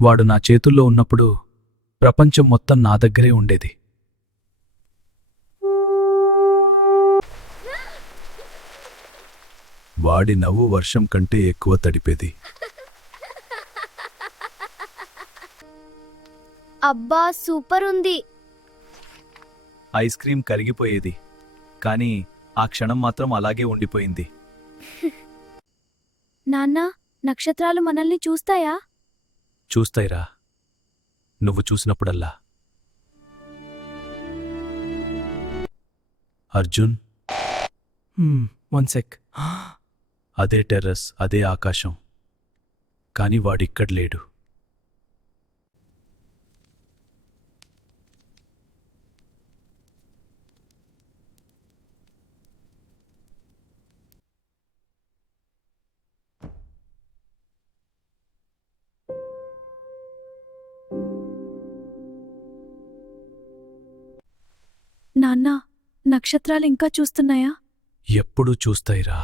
వాడు నా చేతుల్లో ఉన్నప్పుడు ప్రపంచం మొత్తం నా దగ్గరే ఉండేది. వాడి నవ్వు వర్షం కంటే ఎక్కువ తడిపేది. అబ్బా సూపర్ ఉంది. ఐస్ క్రీం కరిగిపోయేది, కానీ ఆ క్షణం మాత్రం అలాగే ఉండిపోయింది. నాన్నా, నక్షత్రాలు మనల్ని చూస్తాయా? చూస్తాయిరా, నువ్వు చూసినప్పుడల్లా. Arjun, one sec. అదే టెర్రస్, అదే ఆకాశం, కాని వాడిక్కడ లేడు. నాన్నా, నక్షత్రాలు ఇంకా చూస్తున్నాయా? ఎప్పుడూ చూస్తాయిరా.